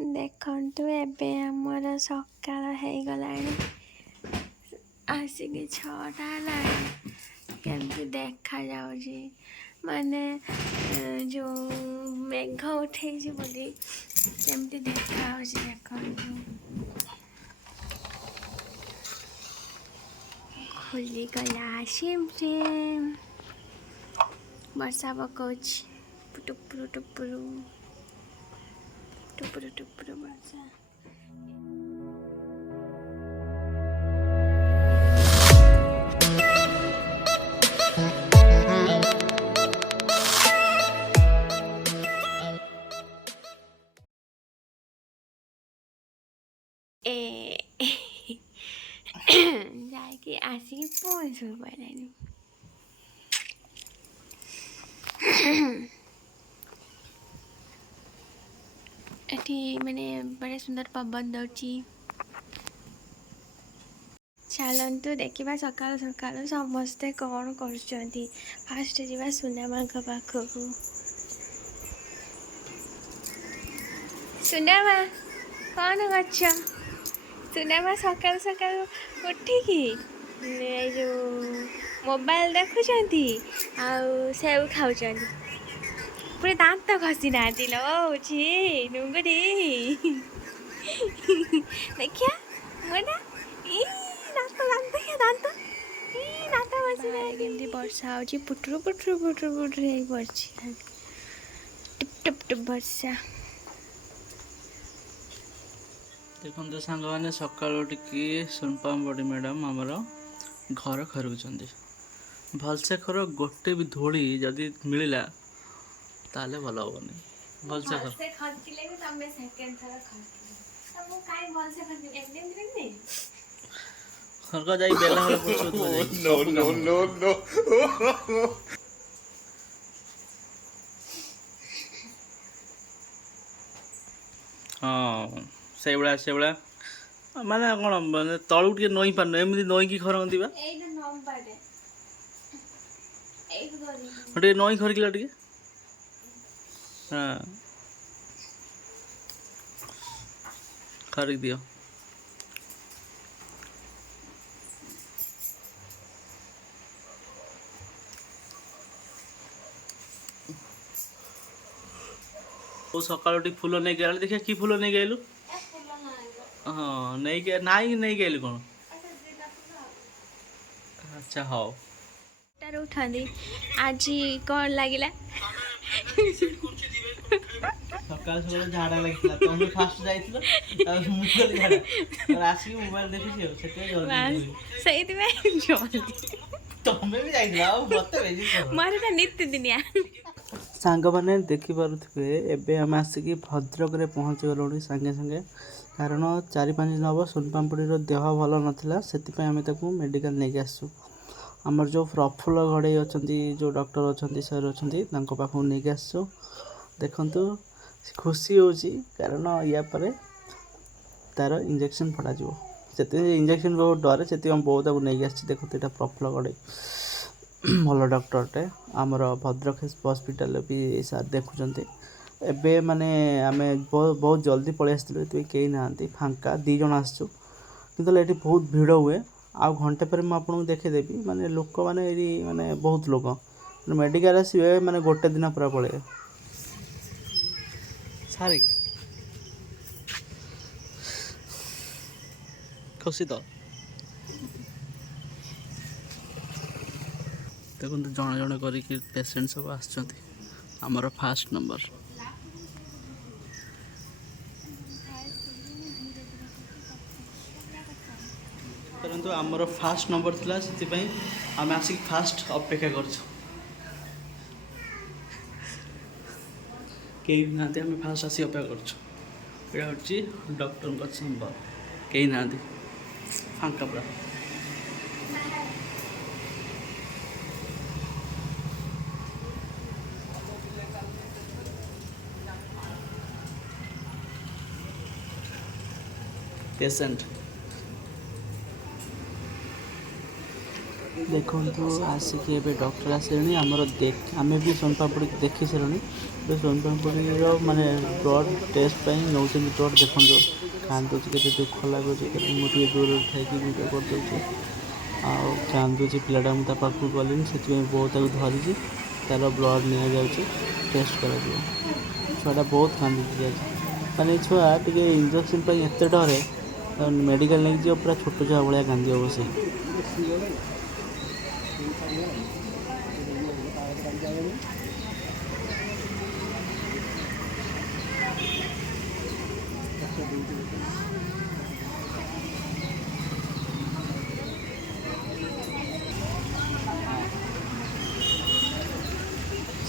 ଦେଖନ୍ତୁ ଏବେ ଆମର ସକାଳ ହେଇଗଲାଣି, ଆସିକି 6ଟା ହେଲାଣି। କେମିତି ଦେଖାଯାଉଛି ମାନେ ଯେଉଁ ମେଘ ଉଠେଇଛି ବୋଲି କେମିତି ଦେଖାଯାଉଛି ଦେଖନ୍ତୁ। ଖୋଲିଗଲା ସିମ୍ ବର୍ଷା ପକାଉଛି ଟୁପୁରୁ ଟୁପୁରୁ ଟୁପୁରୁ ଟୁପୁରୁ ବର୍ଷା। ଯାଇକି ଆସିକି ପୁଣି ଶୋଇପଡ଼ିଲାଣି। ଏଠି ମାନେ ବଢ଼ିଆ ସୁନ୍ଦର ପବନ ଦେଉଛି। ଚାଲନ୍ତୁ ଦେଖିବା ସକାଳୁ ସକାଳୁ ସମସ୍ତେ କ'ଣ କରୁଛନ୍ତି। ଫାଷ୍ଟ ଯିବା ସୁନାମାଙ୍କ ପାଖକୁ। ସୁନାମା କ'ଣ କରୁଛ? ସୁନାମା ସକାଳୁ ସକାଳୁ ଉଠିକି ଏ ଯେଉଁ ମୋବାଇଲ ଦେଖୁଛନ୍ତି ଆଉ ସେଉ ଖାଉଛନ୍ତି। ପୁଣି ଦାନ୍ତ ଘଷି ନାହାନ୍ତି ଲୋ ଛି ନୁଙ୍ଗୁରି। ଦେଖିଆ ମୁହଁଟା ଦାନ୍ତ କେମିତି ବର୍ଷା ହେଉଛି ପୁଟୁରୁ ପୁଟୁରୁ ପୁଟୁରୁ ପୁଟୁରୁ ହେଇ ପଡ଼ିଛି। ଟିପ୍ ଟିପ୍ ଟିପ୍ ବର୍ଷା। ଦେଖନ୍ତୁ ସାଙ୍ଗମାନେ ସକାଳୁ ଉଠିକି ସୁନପାମ ବଡ଼ି ମ୍ୟାଡ଼ାମ୍ ଆମର ଘର ଖରୁଛନ୍ତି। ଭଲସେ ଖର, ଗୋଟେ ବି ଧୂଳି ଯଦି ମିଳିଲା ତାହେଲେ ଭଲ ହେବନି। ଭଲସେ ଖର୍ଚିଲେ ବି ତମେ ସେକେଣ୍ଡ ଥର ଖର୍ଚିଲ। ତ ମୁଁ କାଇଁ ଭଲସେ ଖର୍ଚିଲି ଏମିତି ଖରକା ଯାଇ ବେଲା ଘରେ ପୋଛୁଥିବ ଯାଇକି ସବୁ କାମ। ହଁ ସେଇଭଳିଆ ମାନେ କ'ଣ ମାନେ ତଳକୁ ଟିକେ ନଇଁ ପାରୁନ, ଏମିତି ନଈକି ଖରନ୍ତି ବା। ଟିକେ ନଈ ଖରିକିଲା ଟିକେ। ହଁ ଖରିକି ଦିଅ। ସକାଳୁ ଟିକେ ଫୁଲ ନେଇକି ଆଇଲୁ। ଦେଖିଆ କି ଫୁଲ ନେଇକି ଆଇଲୁ? ହଁ ନେଇକି ଆଇଲୁ କ'ଣ? ଆଚ୍ଛା ହଉ। ଉଠାନ୍ତି ଆଜି କ'ଣ ଲାଗିଲା? ସକାଳୁ ସକାଳୁ ଝାଡ଼ା ଲାଗିଥିଲା, ତମେ ଫାଷ୍ଟ ଯାଇଥିଲ ତାପରେ ମୁଁ ଗଲି ଝାଡ଼ା, ଆସିକି ମୋବାଇଲ ଦେଖୁଛି ଆଉ ସେଇଥିପାଇଁ ଜଲ୍ଦି ତମେ ବି ଯାଇଥିଲ ଆଉ ମତେ ମୋର ଏଟା ନିତିଦିନିଆ। ସାଙ୍ଗମାନେ ଦେଖିପାରୁଥିବେ ଏବେ ଆମେ ଆସିକି ଭଦ୍ରକରେ ପହଞ୍ଚିଗଲୁଣି ସାଙ୍ଗେ ସାଙ୍ଗେ। କାରଣ 4-5 ଦିନ ହେବ ସୁନପାମ୍ପୁଡ଼ିର ଦେହ ଭଲ ନଥିଲା, ସେଥିପାଇଁ ଆମେ ତାକୁ ମେଡ଼ିକାଲ ନେଇକି ଆସିଛୁ। ଆମର ଯେଉଁ ପ୍ରଫୁଲ୍ଲ ଘଡ଼େଇ ଅଛନ୍ତି, ଯେଉଁ ଡକ୍ଟର ଅଛନ୍ତି ସାର୍ ଅଛନ୍ତି, ତାଙ୍କ ପାଖକୁ ନେଇକି ଆସିଛୁ। ଦେଖନ୍ତୁ ଖୁସି ହେଉଛି କାରଣ ୟା ପରେ ତା'ର ଇଞ୍ଜେକ୍ସନ୍ ଫଟାଯିବ। ସେଥିପାଇଁ ଇଞ୍ଜେକ୍ସନ୍ ବହୁତ ଡରେ, ସେଥିପାଇଁ ବୋଉ ତାକୁ ନେଇକି ଆସିଛି। ଦେଖନ୍ତୁ ଏଇଟା ପ୍ରଫୁଲ୍ଲ ଘଡ଼େଇ, ଭଲ ଡକ୍ଟରଟେ। ଆମର ଭଦ୍ରକ ହସ୍ପିଟାଲରେ ବି ସାର୍ ଦେଖୁଛନ୍ତି। ଏବେ ମାନେ ଆମେ ବହୁତ ଜଲ୍ଦି ପଳେଇ ଆସିଥିଲୁ, ଏଥିପାଇଁ କେହି ନାହାନ୍ତି, ଫାଙ୍କା 2 ଜଣ ଆସିଛୁ। କିନ୍ତୁ ଏଠି ବହୁତ ଭିଡ଼ ହୁଏ। ଆଉ ଘଣ୍ଟେ ପରେ ମୁଁ ଆପଣଙ୍କୁ ଦେଖେଇଦେବି, ମାନେ ଲୋକମାନେ ଏଠି ମାନେ ବହୁତ ଲୋକ ମେଡ଼ିକାଲ ଆସିବେ, ମାନେ ଗୋଟେ ଦିନ ପୁରା ପଳେଇବେ। ସାରିକି ଖୁସି ତ। ଦେଖନ୍ତୁ ଜଣେ ଜଣେ କରିକି ପେସେଣ୍ଟ ସବୁ ଆସୁଛନ୍ତି। ଆମର ଫାଷ୍ଟ ନମ୍ବର। ଦେଖନ୍ତୁ ଆମର ଫାଷ୍ଟ ନମ୍ବର ଥିଲା, ସେଥିପାଇଁ ଆମେ ଆସିକି ଫାଷ୍ଟ ଅପେକ୍ଷା କରିଛୁ। କେହି ବି ନାହାନ୍ତି, ଆମେ ଫାଷ୍ଟ ଆସି ଅପେକ୍ଷା କରୁଛୁ। ଏଇଟା ହେଉଛି ଡକ୍ଟରଙ୍କ ଚେମ୍ବର, କେହି ନାହାନ୍ତି, ଫାଙ୍କା ପୁରା। ପେସେଣ୍ଟ ଦେଖନ୍ତୁ ଆସିକି ଏବେ ଡକ୍ଟର ଆସିଲେଣି ଆମର ଆମେ ବି ସୋନପାମ୍ପୁଡ଼ି ଦେଖି ସାରିଲୁଣି। ଏବେ ସୋନପାମ୍ପୁଡ଼ିର ମାନେ ବ୍ଲଡ଼ ଟେଷ୍ଟ ପାଇଁ ନେଉଛନ୍ତି ବ୍ଲଡ଼। ଦେଖନ୍ତୁ କାନ୍ଦୁଛି, କେତେ ଦୁଃଖ ଲାଗୁଛି, କେତେ ମୁଁ ଟିକେ ଦୂରରେ ଥାଇକି ଭିଡ଼ିଓ କରିଦେଉଛି। ଆଉ କାନ୍ଦୁଛି ପିଲାଟା, ମୁଁ ତା ପାଖକୁ ଗଲିନି, ସେଥିପାଇଁ ବୋଉ ତାକୁ ଧରିଛି, ତା'ର ବ୍ଲଡ଼ ନିଆଯାଉଛି, ଟେଷ୍ଟ କରାଯିବ। ଛୁଆଟା ବହୁତ କାନ୍ଦୁଛି ଆଜି, ମାନେ ଛୁଆ ଟିକେ ଇଞ୍ଜେକ୍ସନ୍ ପାଇଁ ଏତେ ଡରେ, ମେଡ଼ିକାଲ ନେଇକି ଯିବ ପୁରା ଛୋଟ ଛୁଆ ଭଳିଆ କାନ୍ଦିବ ବସି।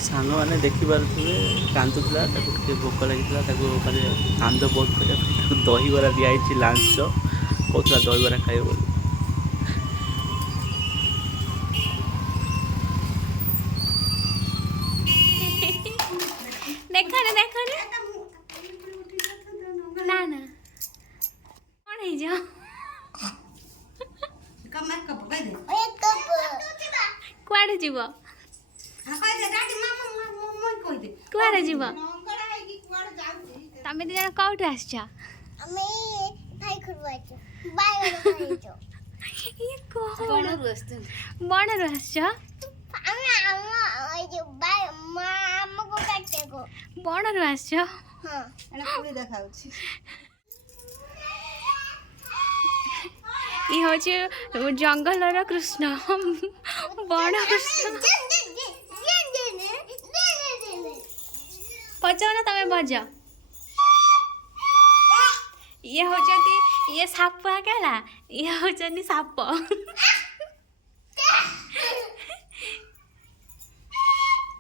ସାଙ୍ଗମାନେ ଦେଖିପାରୁଥିବେ କାନ୍ଦୁଥିଲା, ତାକୁ ଟିକେ ଭୋକ ଲାଗିଥିଲା, ତାକୁ ମାନେ କାନ୍ଦ ବହୁତ କରିବା ପାଇଁ ତାକୁ ଦହିବରା ଦିଆହେଇଛି, ଲାଞ୍ଚ କହୁଥିଲା ଦହିବରା ଖାଇବ ବୋଲି। ଦେଖାରେ ଦେଖାରେ ନା ନା କ'ଣ ହେଇଛ? କୁଆଡ଼େ ଯିବ? କୁଆଡ଼େ ଯିବ? ତମେ ଦି ଜଣ କୋଉଠୁ ଆସିଛ? ଇଏ କ'ଣ ବଣରୁ ଆସିଛ? ବଣରୁ ଆସିଛ? ଇଏ ହଉଛି ଜଙ୍ଗଲର କୃଷ୍ଣ, ବଣ କୃଷ୍ଣ। ବଜାଅ ନା ତମେ ବଜାଅ। ଇଏ ହଉଛନ୍ତି ଇଏ ସାପ ହେଲା, ଇଏ ହଉଛନ୍ତି ସାପ।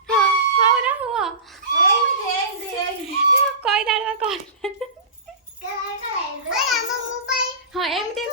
ହଉ ହୁଅ କହିଲା ହଁ ଏମିତି